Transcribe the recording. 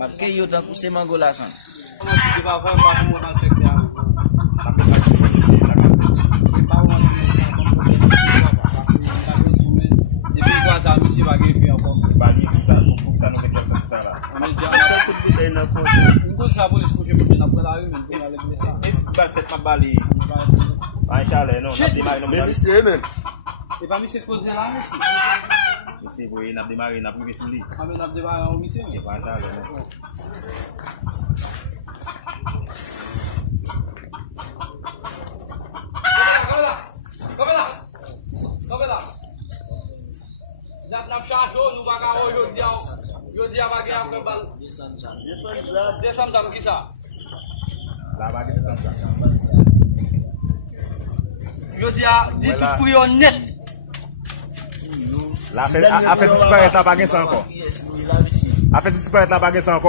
Marqué yo tan kou se mangola san. E pa mi se koze la mesi. Misi boy nap demare nap rive sou li. Ame nap devare an misi. E pa chale non. Kope la. Nap chacho nou baka ou yo di a bagay apre bal. Desam jam ki sa. La bagay de sa. Yo di a di tout pou yo net. La fait disparaître la bagay sa encore. A fait disparaître la bagay sa encore.